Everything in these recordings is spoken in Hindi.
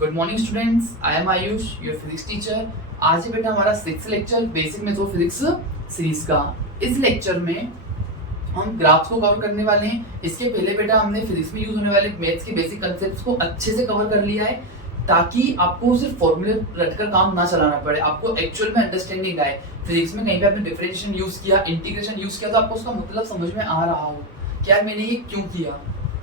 Good morning students, I am Ayush, your physics teacher. आज है बेटा हमारा 6th lecture basic method of physics series का। इस लेक्चर में हम ग्राफ्स को कवर करने वाले हैं। इसके पहले बेटा हमने फिजिक्स में यूज होने वाले मैथ्स के बेसिक कंसेप्ट्स को अच्छे से कवर कर लिया है, ताकि आपको सिर्फ फॉर्मूले रटकर काम ना चलाना पड़े, आपको एक्चुअल में अंडरस्टैंडिंग आए। फिजिक्स में कहीं पे आपने डिफरेंशिएशन यूज किया, इंटीग्रेशन यूज किया, तो आपको उसका मतलब समझ में आ रहा हो क्या मैंने ये क्यों किया।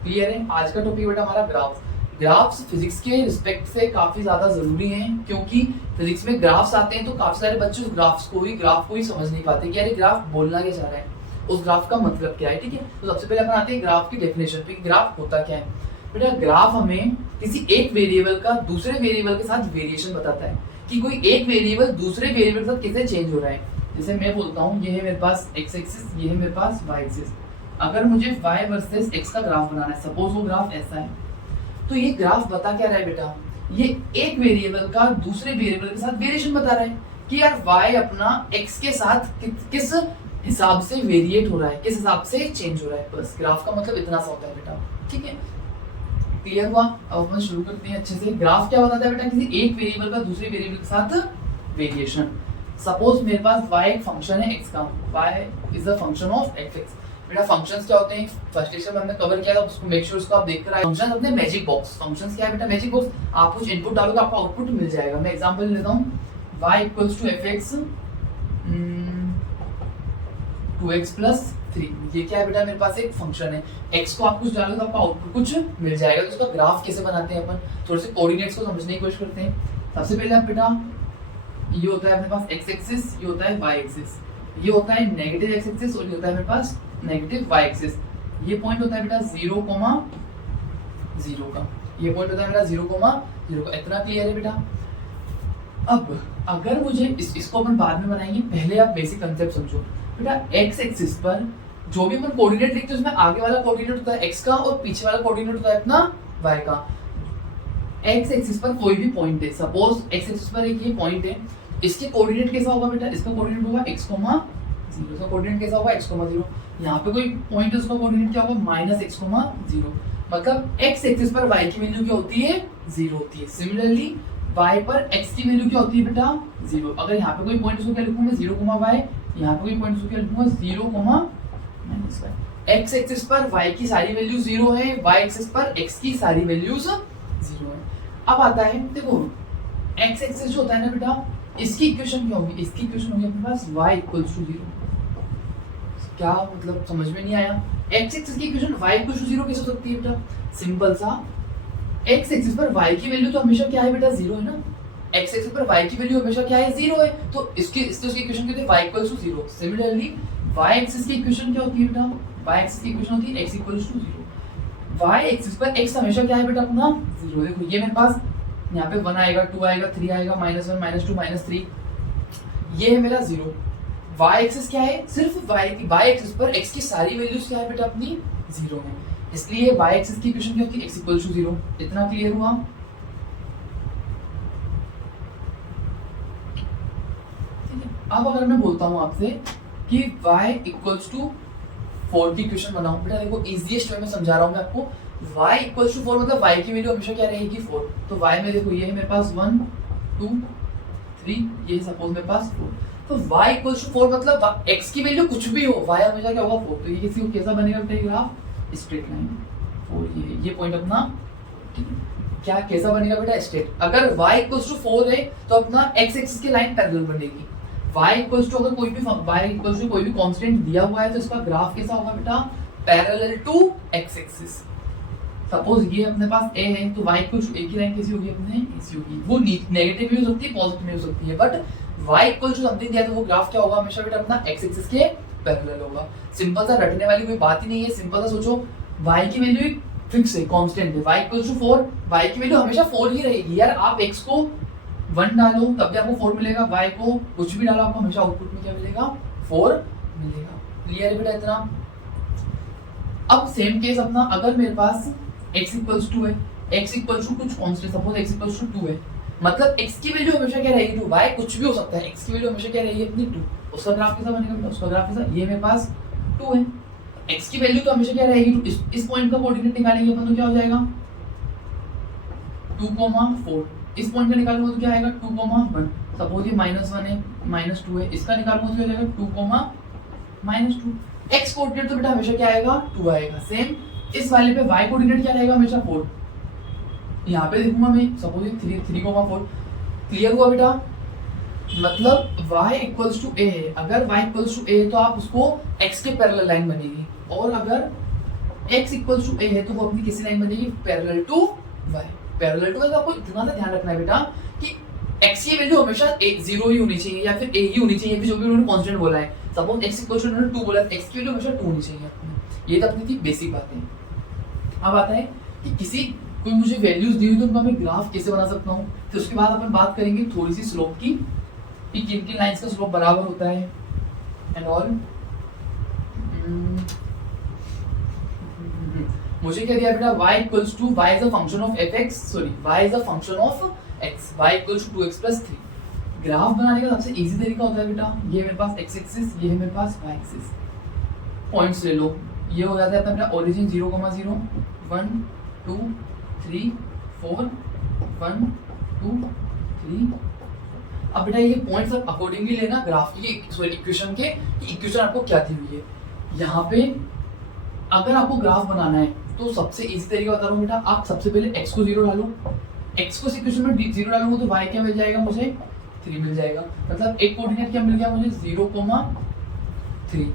क्लियर है? आज का टॉपिक बेटा हमारा ग्राफ्स फिजिक्स के रिस्पेक्ट से काफी ज्यादा जरूरी हैं, क्योंकि फिजिक्स में ग्राफ्स आते हैं तो काफी सारे बच्चे उस ग्राफ को ही समझ नहीं पाते कि यार ग्राफ बोलना क्या चाह रहा है, उस ग्राफ का मतलब क्या है। ठीक है, तो सबसे पहले अपन आते हैं ग्राफ की डेफिनेशन पे। ग्राफ होता क्या है बेटा? ग्राफ हमें किसी एक वेरिएबल का दूसरे वेरिएबल के साथ वेरिएशन बताता है, कि कोई एक वेरिएबल दूसरे वेरिएबल के साथ कैसे चेंज हो रहा है। जैसे मैं बोलता हूँ ये है मेरे पास x एक्सिस, ये है मेरे पास y एक्सिस। अगर मुझे y वर्सेस x का ग्राफ बनाना है, सपोज वो ग्राफ ऐसा है, तो ये ग्राफ बता क्या रहा है बेटा? ये एक वेरिएबल का दूसरे वेरिएबल के साथ वेरिएशन बता रहा है कि यार y अपना x के साथ किस हिसाब से वेरिएट हो रहा है, किस हिसाब से चेंज हो रहा है। बस ग्राफ का मतलब इतना सा होता है बेटा। ठीक है, क्लियर हुआ? अब अपन शुरू करते हैं अच्छे से। ग्राफ क्या बताता है बेटा? किसी एक वेरिएबल का दूसरे वेरिएबल के साथ वेरिएशन। सपोज मेरे पास y एक फंक्शन है x का, y is a function of fx। बेटा फंक्शंस क्या होते हैं? फर्स्ट लेक्चर में हमने कवर किया था, उसको मेक श्योर उसको आप देख कर आए। फंक्शन अपने मैजिक बॉक्स। फंक्शंस क्या है बेटा? Magic box. आप कुछ इनपुट डालोगे, आपको आउटपुट मिल जाएगा। मैं एग्जांपल लेता हूं, y equals to fx 2x plus 3। ये क्या है बेटा? मेरे पास एक फंक्शन है, x को आप कुछ डालोगे तो आपको आउटपुट कुछ मिल जाएगा। तो इसका ग्राफ कैसे बनाते हैं अपन? थोड़े से कोऑर्डिनेट्स को समझने की कोशिश करते हैं। सबसे पहले आप बेटा, ये होता है अपने पास x एक्सिस, ये होता है y एक्सिस, ये होता है नेगेटिव x एक्सिस और ये होता है मेरे पास नेगेटिव y एक्सिस। ये पॉइंट होता है बेटा 0, 0 का। ये पॉइंट होता है मेरा 0, 0 का। इतना क्लियर है बेटा? अब अगर मुझे इसको अपन बाद में बनाएंगे, पहले आप बेसिक कंसेप्ट समझो बेटा। x एक्सिस पर जो भी अपन कोऑर्डिनेट लिखते हैं, उसमें आगे वाला कोऑर्डिनेट होता है x का और पीछे वाला कोऑर्डिनेट होता है अपना y का। x एक्सिस पर कोई भी पॉइंट है, सपोज x एक्सिस पर एक ये पॉइंट है, इसके कोऑर्डिनेट कैसा होगा बेटा? इसका कोऑर्डिनेट होगा x, 0। इसका कोऑर्डिनेट कैसा होगा? x, 0। यहाँ पे कोई पॉइंट है, उसका कोऑर्डिनेट क्या होगा? -x, 0। मतलब x एक्सिस पर y की वैल्यू क्या होती है? 0 होती है। सिमिलरली y पर x की वैल्यू क्या होती है बेटा? 0। अगर यहाँ पे कोई पॉइंट, उसको क्या लिखूंगा मैं? 0, y। यहाँ पे कोई पॉइंट, उसको क्या लिखूंगा? 0, -y। x एक्सिस पर y की सारी वैल्यू 0 है, y एक्सिस पर x की सारी वैल्यूज 0 है। अब आता है, देखो x एक्सिस जो होता है ना बेटा, इसकी इक्वेशन क्या होगी? इसकी इक्वेशन होगी अपने पास y इक्वल्स टू 0। क्या मतलब समझ में नहीं आया? x एक्सिस की इक्वेशन y इक्वल्स टू 0 कैसे हो सकती है बेटा? सिंपल सा, x एक्सिस पर y की वैल्यू तो हमेशा क्या है बेटा? 0 है ना। x एक्सिस पर y की वैल्यू हमेशा क्या है? 0 है। तो इसकी इक्वेशन क्या होती है? y equals to 0। Similarly y axis की इक्वेशन क्या होती है बेटा? y एक्सिस की इक्वेशन होती है x equals to 0। y axis पर x हमेशा क्या है बेटा? अपना 0। देखो ये मेरे पास यहाँ पे 1 आएगा, 2 आएगा, 3 आएगा, -1, -2, -3। ये है मेरा 0। y एक्सिस क्या है? सिर्फ y एक्सिस पर x की सारी वैल्यूज क्या है बेटा? अपनी 0 है। इसलिए y एक्सिस की इक्वेशन क्या होती है? x equals to 0। इतना क्लियर हुआ? ठीक है, अब अगर मैं बोलता हूँ आपसे कि y इक्वल्स टू 4 की इक्वेशन बनाऊं, बेटा देखो इजीएस्ट वे में समझा रहा हूं मैं आपको। y इक्वल्स टू 4 मतलब y की वैल्यू हमेशा क्या रहेगी? 4। तो y में देखो ये है मेरे पास 1, 2, 3, ये सपोज मेरे पास 4। तो y इक्वल्स टू 4 मतलब x की वैल्यू कुछ भी हो, y हमेशा क्या होगा? 4। तो ये किसी को कैसा बनेगा बेटा? Graph straight line 4। ये पॉइंट अपना क्या कैसा बनेगा बेटा? स्ट्रेट। अगर y इक्वल्स टू 4 है तो अपना x एक्सिस की लाइन पैरेलल बनेगी। y इक्वल्स टू अगर कोई भी कांस्टेंट दिया हुआ है तो इसका ग्राफ कैसा होगा बेटा? Parallel to x axis. Suppose ये अपने पास a है, तो y इक्वल्स टू a की लाइन कैसी होगी? अपने ऐसी होगी। वो नेगेटिव भी हो सकती है, पॉजिटिव भी हो सकती है, but y equals to something दिया तो वो ग्राफ क्या होगा? हमेशा बेटा अपना x एक्सिस के पैरेलल होगा। सिंपल सा, रटने वाली कोई बात ही नहीं है। सिंपल सा सोचो, y की वैल्यू फिक्स है, कांस्टेंट है, y इक्वल्स टू 4। y की वैल्यू हमेशा 4 ही रहेगी यार। आप x को 1 डालो तब भी आपको 4 मिलेगा, y को कुछ भी डालो आपको हमेशा आउटपुट में क्या मिलेगा? 4 मिलेगा। क्लियर है बेटा इतना? अब सेम केस अपना, अगर मेरे पास x इक्वल्स टू है, x इक्वल्स टू कुछ constant, suppose x equals to 2 है, मतलब x की वैल्यू हमेशा क्या रहेगी? 2। y कुछ भी हो सकता है, x की वैल्यू हमेशा क्या रहेगी? अपनी 2। उसका ग्राफ कैसा बनेगा बेटा? उसका ग्राफ कैसा? ये मेरे पास 2 है, x की वैल्यू तो हमेशा क्या रहेगी? 2। इस पॉइंट का कोऑर्डिनेट निकालेंगे अपन तो क्या हो जाएगा? 2,4। इस पॉइंट का निकालूंगा तो क्या आएगा 2,1। सपोज ये -1 है, -2 है, इसका निकालूंगा तो क्या आएगा 2,-2। एक्स कोऑर्डिनेट तो बेटा हमेशा क्या आएगा 2 आएगा। सेम इस वाले पे वाई कोऑर्डिनेट क्या रहेगा हमेशा 4। यहाँ पे देखूंगा मैं सपोज 3,4। क्लियर हुआ बेटा? मतलब y इक्वल्स टू ए है। अगर y इक्वल्स टू ए है तो आप उसको x के पैरेलल लाइन बनेगी, और अगर x इक्वल्स टू ए है तो वो अपनी किसी लाइन बनेगी parallel to y। Parallel to आपको इतना सा ध्यान रखना है बेटा कि x की वैल्यू हमेशा 0 ही होनी चाहिए या फिर a ही होनी चाहिए, जो भी उन्होंने कांस्टेंट बोला है। सपोज x इक्वल्स टू उन्होंने 2 बोला, x की वैल्यू हमेशा 2 होनी चाहिए। ये तो अपनी थी बेसिक बातें। अब आता है कि किसी कोई मुझे वैल्यूज दी हुई तो उनका मैं ग्राफ कैसे बना सकता हूँ। तो उसके बाद अपन बात करेंगे थोड़ी सी स्लोप की, कि किन लाइंस का स्लोप बराबर होता है एंड ऑल। मुझे क्या दिया बेटा y equals to y is a function of fx, sorry y is a function of x, y equals to 2x + 3। Graph बनाने का सबसे इजी तरीका होता है बेटा, ये मेरे पास x एक्सिस, ये है मेरे पास y एक्सिस। पॉइंट्स ले लो, ये हो जाता है अपना बेटा ओरिजिन 0,0 1 2 3 4 1 2 3। अब बेटा ये पॉइंट्स आप अकॉर्डिंगली लेना ग्राफ की, सॉरी इक्वेशन के, इक्वेशन आपको क्या दी हुई है। यहाँ पे अगर आपको ग्राफ बनाना है तो सबसे इजी तरीका बता रहा हूँ बेटा, आप सबसे पहले x को 0 डालो। x को इक्वेशन में 0 डालूंगा तो y क्या मिल जाएगा मुझे 3 मिल जाएगा। मतलब एक कोऑर्डिनेट क्या मिल गया मुझे 0,3।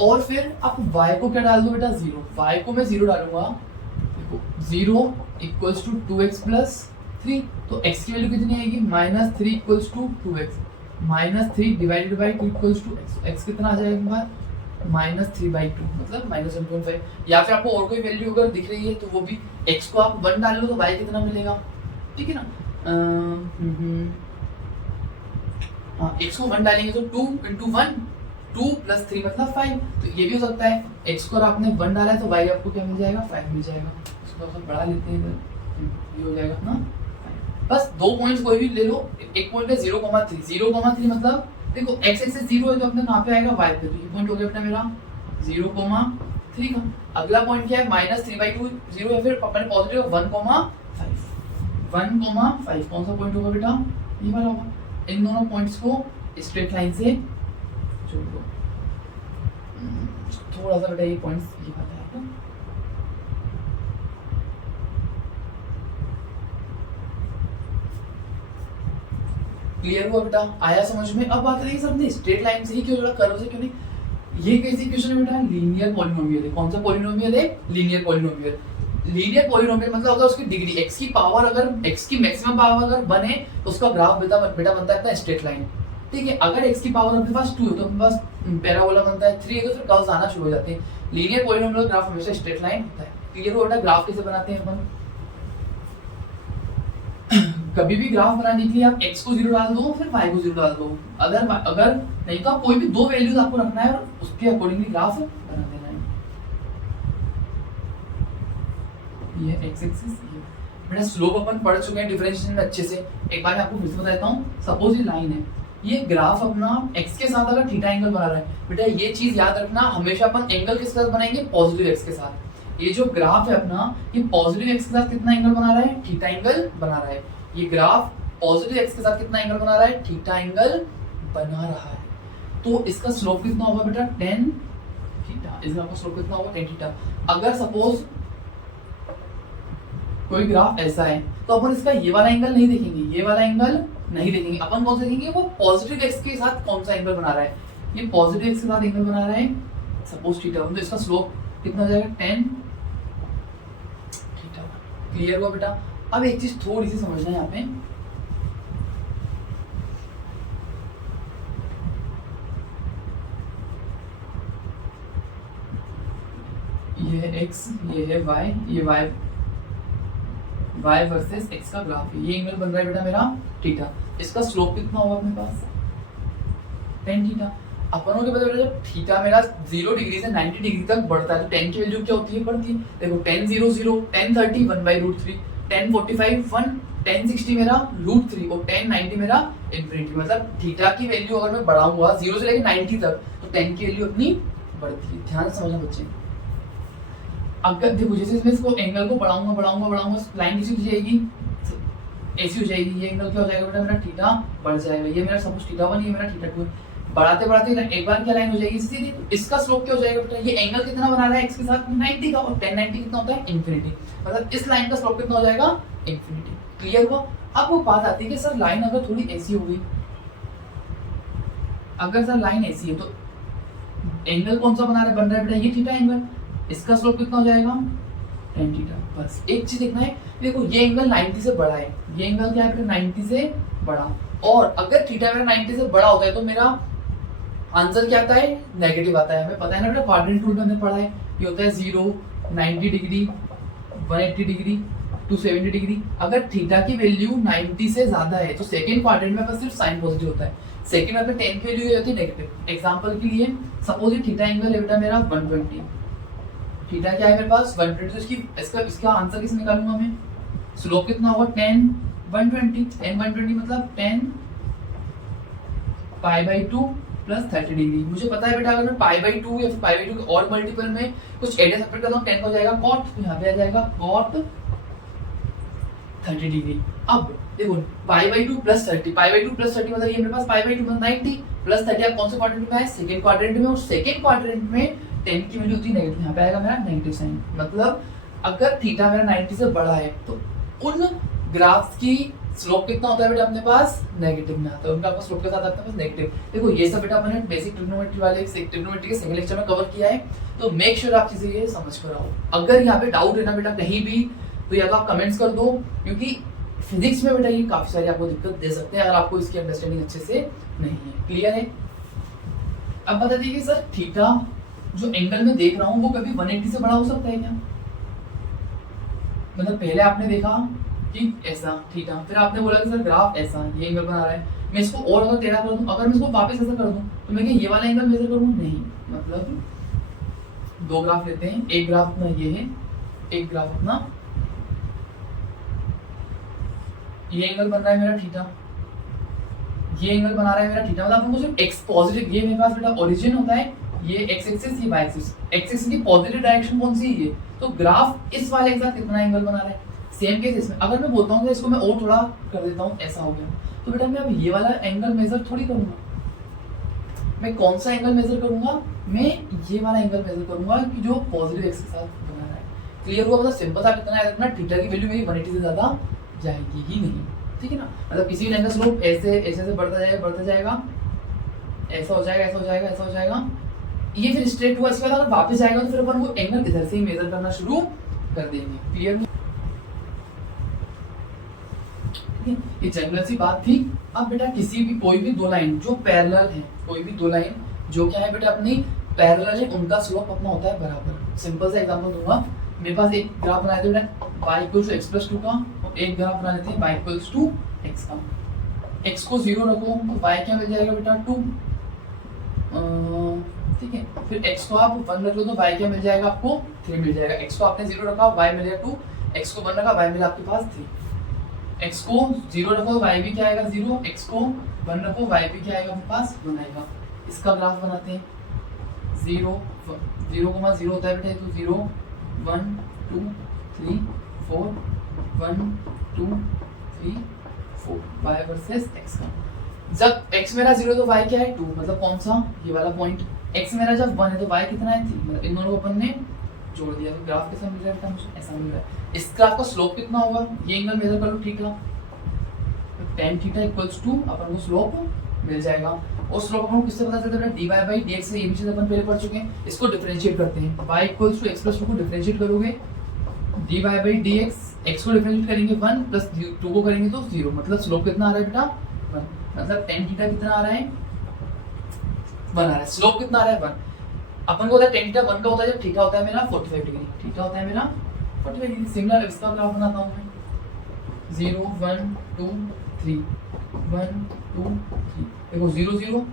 और फिर आप y को क्या डाल दो बेटा 0। y को मैं 0 डालूंगा, देखो 0 इक्वल्स टू 2x + 3। तो x की वैल्यू कितनी आएगी -3 equals to 2x, -3 divided by 2 equals to x। x कितना आ जाएगा बार -3/2, मतलब -1.5। या फिर आपको और कोई वैल्यू अगर दिख रही है तो वो भी, x को आप 1 डाल लो तो y कितना मिलेगा, ठीक है ना। x को 1 डालेंगे तो 2 × 1 2 + 3 मतलब 5। तो ये भी हो सकता है x को आपने 1 डाला है तो y आपको क्या मिल जाएगा 5 मिल जाएगा। इसको थोड़ा बढ़ा लेते हैं इधर, ये हो जाएगा ना। बस दो पॉइंट्स कोई भी ले लो, एक पॉइंट है 0,3। 0,3 मतलब देखो x एक्सिस 0 है तो अपने कहां पे आएगा y पे, तो ये पॉइंट हो गया बेटा मेरा 0,3 का। अगला पॉइंट क्या है -3/2 0 है, फिर अपने पॉजिटिव 1,5 1,5 कौन सा पॉइंट होगा बेटा ये वाला होगा। इन दोनों पॉइंट्स को स्ट्रेट लाइन से जोड़ दो। थोड़ा सा बेटा ये पॉइंट्स ये वाला है। क्लियर हुआ बेटा, आया समझ में। अब बात रही सबने स्ट्रेट लाइन से ही क्यों जोड़ा, कर्व से क्यों नहीं। ये कैसी इक्वेशन है बेटा लीनियर पॉलिनोमियल है। कौन सा पॉलिनोमियल है लीनियर पॉलिनोमियल। लीनियर पॉलिनोमियल मतलब अगर उसकी डिग्री x की पावर, अगर x की मैक्सिमम पावर अगर बने तो उसका ग्राफ बेटा बनता है अपना स्ट्रेट लाइन, ठीक है। अगर x की पावर अपने पास 2 है तो अपने पास पैराबोला बनता है, 3 है तो फिर कर्व्स आना शुरू हो जाते हैं। लीनियर पॉलिनोमियल ग्राफ हमेशा स्ट्रेट लाइन होता है। क्लियर हुआ बेटा, ग्राफ कैसे बनाते हैं अपन। कभी भी ग्राफ बनाने के लिए आप x को 0 डाल दो फिर y को 0 डाल दो। अगर नहीं तो आप कोई भी दो वैल्यूज आपको रखना है और उसके अकॉर्डिंगली ग्राफ बना देना है। ये x एक्सिस, ये बेटा स्लोप अपन पढ़ चुके हैं डिफरेंशिएशन में अच्छे से। एक बार मैं आपको फिर से बता देता हूँ। सपोज ये लाइन है, ये ग्राफ अपना x के साथ अगर थीटा एंगल बना रहा है, बेटा ये चीज याद रखना हमेशा अपन एंगल किसके साथ बनाएंगे पॉजिटिव x के साथ। ये जो ग्राफ है अपना ये पॉजिटिव x के साथ कितना एंगल बना रहा है थीटा एंगल बना रहा है। ये ग्राफ पॉजिटिव x के साथ कितना एंगल बना रहा है थीटा एंगल बना रहा है। तो इसका स्लोप कितना होगा बेटा tan थीटा। इसका स्लोप कितना होगा tan थीटा। अगर सपोज कोई ग्राफ ऐसा है तो अपन इसका ये वाला एंगल नहीं देखेंगे, ये वाला एंगल नहीं देखेंगे। अपन कौन सा देखेंगे वो पॉजिटिव x के साथ कौन सा एंगल बना रहा है। ये पॉजिटिव x के साथ एंगल बना रहा है सपोज थीटा, तो इसका स्लोप कितना हो जाएगा tan थीटा। क्लियर हुआ बेटा। अब एक चीज थोड़ी सी समझना है यहाँ पे, ये है x, ये है y, ये y वर्सेस x का ग्राफ है। ये एंगल बन रहा है बेटा मेरा थीटा। इसका स्लोप कितना होगा अपने पास tan थीटा। अपन को पता है जब थीटा मेरा 0 डिग्री से 90 डिग्री तक बढ़ता है तो tan की वैल्यू क्या होती है बढ़ती है। देखो tan 0 0, tan 30 1/√3, tan 45 1, tan 60 मेरा √3 और tan 90 मेरा इन्फिनिटी। मतलब थीटा की वैल्यू अगर मैं बढ़ाऊंगा 0 से लेकर 90 तक तो tan की वैल्यू अपनी बढ़ती है। ध्यान से समझना बच्चे। अगर देखो जैसे इसमें इसको एंगल को बढ़ाऊंगा बढ़ाऊंगा बढ़ाऊंगा, लाइन किसी हो जाएगी, ऐसी हो जाएगी। ये एंगल क्या हो जाएगा बेटा मेरा थीटा बढ़ जाएगा। ये मेरा सपोज थीटा 1, ये मेरा थीटा 2। बढ़ाते बढ़ाते एक बार क्या लाइन हो जाएगी सीधी, इसका स्लोप क्या हो जाएगा बेटा, ये एंगल कितना बना रहा है x के साथ 90 का, और tan 90 कितना होता है इंफिनिटी, मतलब इस लाइन का स्लोप कितना हो जाएगा इंफिनिटी। क्लियर हुआ। अब वो बात आती है कि सर लाइन अगर थोड़ी ऐसी हो गई, अगर सर लाइन ऐसी है तो एंगल कौन सा बना रहा है, बन रहा है बेटा ये थीटा एंगल, इसका स्लोप कितना हो जाएगा tan थीटा। बस एक चीज देखना है, देखो ये एंगल 90 से बड़ा है, ये एंगल क्या है बेटा 90 से बड़ा, और अगर थीटा मेरा 90 से बड़ा होता है तो मेरा आंसर क्या आता है नेगेटिव आता है। हमें पता है ना बेटा क्वाड्रेंट रूल में हमने पढ़ा है, ये होता है 0, 90 डिग्री, 180 डिग्री, 270 डिग्री। अगर थीटा की वैल्यू 90 से ज्यादा है तो सेकंड क्वाड्रेंट में बस सिर्फ साइन पॉजिटिव होता है, सेकंड में tan की वैल्यू होती है नेगेटिव। एग्जांपल के लिए सपोज ये थीटा एंगल है बेटा मेरा 120, थीटा क्या है मेरे पास 120, तो इसका आंसर किस निकालूंगा मैं, स्लोप कितना होगा tan 120, tan 120 मतलब tan π/2 प्लस 30 डिग्री। मुझे पता है बेटा अगर मैं π/2 या फिर π/2 के और मल्टीपल में कुछ एरिया सेपरेट करता हूँ, tan का हो जाएगा cot, तो यहाँ पे आ जाएगा cot 30 डिग्री। अब देखो π/2 प्लस 30, π/2 प्लस 30 मतलब ये मेरे पास π/2 मतलब 90 प्लस 30, आप कौन से क्वाड्रेंट में है, सेकंड क्वाड्रेंट में, और सेकंड क्वाड्रेंट में tan की वैल्यू होती है नेगेटिव, यहाँ पे आएगा मेरा नेगेटिव साइन। मतलब अगर थीटा मेरा 90 से बड़ा है तो उन ग्राफ्स की स्लोप कितना होता है बेटा अपने पास नेगेटिव में आता है, उनका आपका स्लोप के साथ आता है नेगेटिव। देखो ये सब बेटा अपने बेसिक ट्रिग्नोमेट्री वाले ट्रिग्नोमेट्री के सेकंड लेक्चर में कवर किया है, तो मेक श्योर आप चीजें ये समझ कर आओ। अगर यहाँ पे डाउट है ना बेटा कहीं भी, तो या तो आप कमेंट्स कर दो, क्योंकि फिजिक्स में बेटा ये काफी सारी आपको दिक्कत दे सकते हैं अगर आपको इसकी अंडरस्टैंडिंग अच्छे से नहीं है। क्लियर है। अब बता दीजिए सर थीटा जो एंगल में देख रहा हूँ वो कभी 180 से बड़ा हो सकता है क्या, मतलब पहले आपने देखा कि ऐसा थीटा, फिर आपने बोला कि सर ग्राफ ऐसा ये एंगल बना रहा है, मैं इसको और अगर टेढ़ा कर दूं, अगर मैं इसको वापस ऐसा कर दूं तो मैं क्या ये वाला एंगल मेजर करूं, नहीं। मतलब दो ग्राफ लेते हैं, एक ग्राफ अपना ये है, एक ग्राफ अपना ये एंगल बन रहा है मेरा थीटा, ये एंगल बना रहा है मेरा थीटा, मतलब हमको सिर्फ x पॉजिटिव, ये मेरे पास बेटा ओरिजिन होता है, ये x एक्सिस, ये y एक्सिस, x एक्सिस की पॉजिटिव डायरेक्शन कौन सी है ये, तो ग्राफ इस वाले के साथ कितना एंगल बना रहा है। सेम केस इसमें अगर मैं बोलता हूँ कि इसको मैं और थोड़ा कर देता हूँ, ऐसा हो गया, तो बेटा मैं अब ये वाला एंगल मेजर थोड़ी करूंगा, मैं कौन सा एंगल मेजर करूंगा, मैं ये वाला एंगल मेजर करूंगा कि जो पॉजिटिव x के साथ बना रहा है। क्लियर हुआ। मतलब सिंपल सा इतना है, इतना थीटा की वैल्यू मेरी 180 से ज्यादा जाएगी ही नहीं, ठीक है ना। मतलब किसी भी लाइन का स्लोप ऐसे ऐसे से बढ़ता जाएगा, ऐसा हो जाएगा, ऐसा हो जाएगा, ऐसा हो जाएगा, ये फिर स्ट्रेट हुआ, इसके बाद अगर वापस जाएगा तो फिर अपन वो एंगल इधर से ही मेजर करना शुरू कर देंगे। क्लियर। ये जनरल सी बात थी। अब बेटा किसी भी कोई भी दो लाइन जो पैरेलल है, कोई भी दो लाइन जो क्या है बेटा अपनी पैरेलल है, उनका स्लोप अपना होता है बराबर। सिंपल सा एग्जांपल दूंगा, मेरे पास एक ग्राफ बना देते हैं y = x + 2 का, और एक ग्राफ बना लेते हैं y = x का। x को 0 रखो तो y क्या मिल जाएगा बेटा 2, ठीक है। फिर x को आप 1 रख लो तो y क्या मिल जाएगा आपको 3 मिल जाएगा। x को आपने 0 रखा, y मिल जाएगा 2, x को 1 रखा, y मिला आपके पास 3। x को 0 रखो तो y भी क्या आएगा 0, x को 1 रखो y भी क्या आएगा आपके पास 1 आएगा। इसका ग्राफ बनाते हैं, 0 0 होता है बेटा, तो 0 1 2 3 4 1 2 3 4 y वर्सेस x का। जब x मेरा 0 तो y क्या है 2, मतलब कौन सा ये वाला पॉइंट। x मेरा जब 1 है तो y कितना है 3, मतलब इन दोनों को अपन ने जोड़ दिया, तो ग्राफ कैसा मिल रहा है मुझे, ऐसा मिल रहा है। इस ग्राफ का स्लोप कितना होगा, ये एंगल मेजर कर लो, ठीक है, tan थीटा = 2 अपन को स्लोप मिल जाएगा। और स्लोप अपन को किससे पता चलता है, dy/dx से। ये भी चीज अपन पहले पढ़ चुके हैं। इसको डिफरेंशिएट करते हैं, y = x + 2 को डिफरेंशिएट करोगे, dy/dx, x को डिफरेंशिएट करेंगे 1 + 2 को करेंगे तो 0, मतलब स्लोप कितना आ रहा है बेटा 1, मतलब tan थीटा कितना आ रहा है 1 आ रहा है, स्लोप कितना आ रहा है 1। अपन को होता है tan थीटा 1 का होता है जब थीटा होता है मेरा 45 डिग्री, थीटा होता है मेरा 45 डिग्री। सिमिलर इसका ग्राफ बनाता हूं मैं, 0 1 2 3 1 2 3, देखो 0 0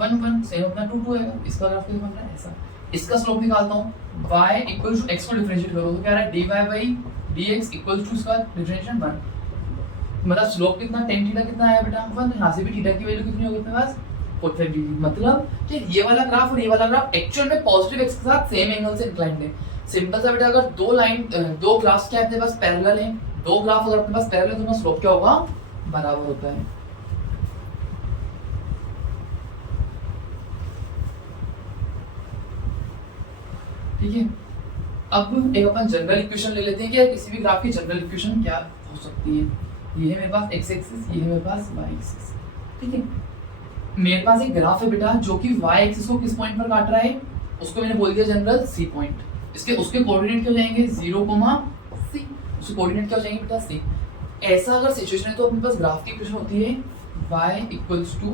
1 1 सेम अपना 2 2 आएगा। इसका ग्राफ कैसे बन रहा है ऐसा। इसका स्लोप निकालता हूं, y = x को डिफरेंशिएट करो तो क्या आ रहा है dy/dx = इसका डिफरेंशिएशन 1, मतलब स्लोप कितना tan थीटा कितना आया बेटा 1। यहां से भी थीटा की वैल्यू कितनी होगी अपने पास 45 डिग्री। मतलब कि ये वाला ग्राफ और ये वाला ग्राफ एक्चुअल में पॉजिटिव x के साथ सेम एंगल से इंक्लाइंड है। सिंपल सा बेटा, अगर दो ग्राफ्स क्या अपने पास पैरेलल हैं, दो ग्राफ अगर अपने पास पैरेलल है तो उनका स्लोप क्या होगा, बराबर होता है। ठीक है, अब एक अपन जनरल इक्वेशन ले लेते हैं कि किसी भी ग्राफ की जनरल इक्वेशन क्या हो सकती है। ये है मेरे पास एक्स एक्सिस, ये है मेरे पास वाई एक्सिस। ठीक है, मेरे पास एक ग्राफ है बेटा जो कि वाई एक्सिस को किस पॉइंट पर काट रहा है, उसको मैंने बोल दिया जनरल सी पॉइंट। उसके कोऑर्डिनेट क्या हो जाएंगे, 0, सी। उसके कोऑर्डिनेट क्या हो जाएंगे बेटा, सी। ऐसा अगर सिचुएशन है तो अपने पास ग्राफ की इक्वेशन होती है y equals to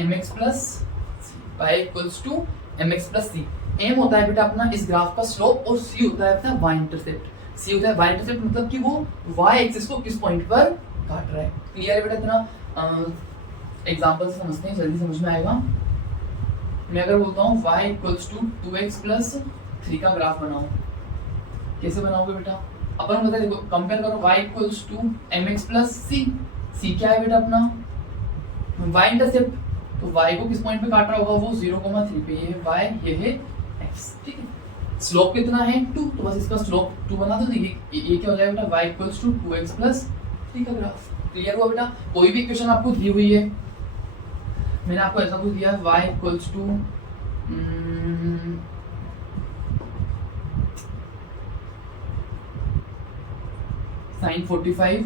mx plus c, y equals to mx plus c. m होता है बेटा अपना इस ग्राफ का स्लोप और c होता है अपना y इंटरसेप्ट। c होता है y इंटरसेप्ट, मतलब कि वो y एक्सिस को किस पॉइंट पर काट रहा है। क्लियर है बेटा? इतना एग्जांपल से समझते हैं, जल्दी समझ में आएगा। मैं अगर बोलता हूँ y equals to 2x plus 3 का ग्राफ बनाओ, कैसे बनाओगे बेटा? अपन बता, देखो कंपेयर करो, y equals to mx plus c। c क्या है बेटा अपना y इंटरसेप्ट, तो y को किस पॉइंट पे काट रहा होगा वो 0,3 पे। ये है y, ये है x। ठीक है, स्लोप कितना है 2, तो बस इसका स्लोप 2 बना दो। ये क्या हो जाएगा बेटा, y equals to 2x plus 3 का ग्राफ। क्लियर हुआ बेटा? कोई भी इक्वेशन आपको दी हुई है, मैंने आपको ऐसा कुछ दिया है y equals to sin 45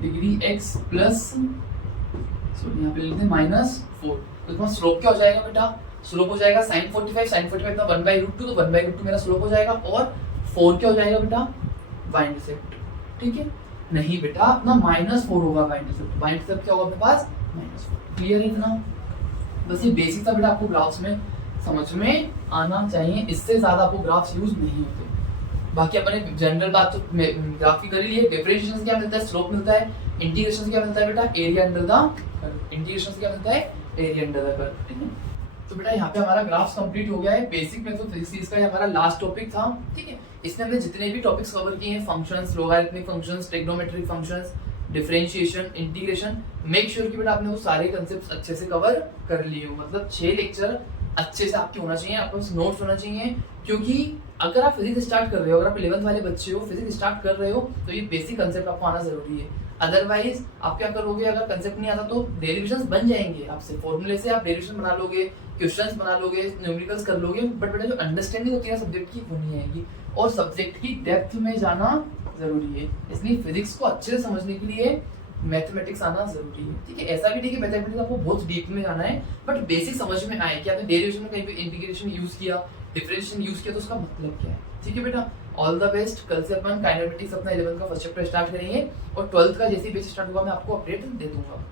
degree x plus, sorry यहाँ पे लिखते हैं -4। तो तुम्हारा स्लोप क्या हो जाएगा बेटा, स्लोप हो जाएगा sin 45 का 1/√2, तो 1/√2 मेरा स्लोप हो जाएगा, और 4 क्या हो जाएगा बेटा, y इंटरसेप्ट। ठीक है, नहीं बेटा अपना -4 होगा y इंटरसेप्ट। y इंटरसेप्ट क्या होगा अपने पास, -4। क्लियर है इतना? बस ये बेसिक सा बेटा आपको ग्राफ्स में समझ में आना चाहिए, इससे ज्यादा आपको ग्राफ्स यूज नहीं होते। बाकी अपने जनरल बात तो ग्राफ की कर ही लिए। डिफरेंशिएशन से क्या मिलता है, स्लोप मिलता है। इंटीग्रेशन से क्या मिलता है बेटा, area under the curve. Integration से क्या मिलता है, एरिया अंडर द कर्व। ठीक है, तो बेटा यहाँ पे हमारा ग्राफ्स कंप्लीट हो गया है। बेसिक मैथमेटिक्स का हमारा लास्ट टॉपिक था। ठीक है, इसमें हमने जितने भी टॉपिक्स कवर किए हैं, functions, logarithmic functions, trigonometric functions, differentiation, integration, make sure कि बेटा आपने वो सारे कंसेप्ट्स अच्छे से कवर कर लिए हो। मतलब 6 लेक्चर अच्छे से आपके होना चाहिए, आपके पास नोट्स होना चाहिए। क्योंकि अगर आप फिजिक्स स्टार्ट कर रहे हो, अगर आप 11th वाले बच्चे हो, फिजिक्स स्टार्ट कर रहे हो, तो ये बेसिक कंसेप्ट आपको आना जरूरी है। अदरवाइज आप क्या करोगे, अगर कंसेप्ट नहीं आता तो डेरिवेशंस बन जाएंगे आपसे, फॉर्मूले से आप डेरिवेशन बना लोगे, क्वेश्चंस बना लोगे, न्यूमेरिकल्स कर लोगे, बट बेटा जो अंडरस्टैंडिंग होती है सब्जेक्ट की वो नहीं आएगी। और सब्जेक्ट की डेप्थ में जाना जरूरी है, इसलिए फिजिक्स को अच्छे से समझने के लिए मैथमेटिक्स आना जरूरी है। ठीक है, ऐसा भी नहीं कि मैथमेटिक्स आपको बहुत डीप में जाना है, बट बेसिक समझ में आए कि आपने डेरिवेशन में कहीं पे इंटीग्रेशन यूज किया, डिफरेंशिएशन यूज किया, तो उसका मतलब क्या है। ठीक है बेटा, ऑल द बेस्ट। कल से अपन काइनेमेटिक्स अपना 11th का फर्स्ट चैप्टर स्टार्ट करेंगे, और 12th का जैसे ही बेस स्टार्ट होगा मैं आपको अपडेट दे दूंगा।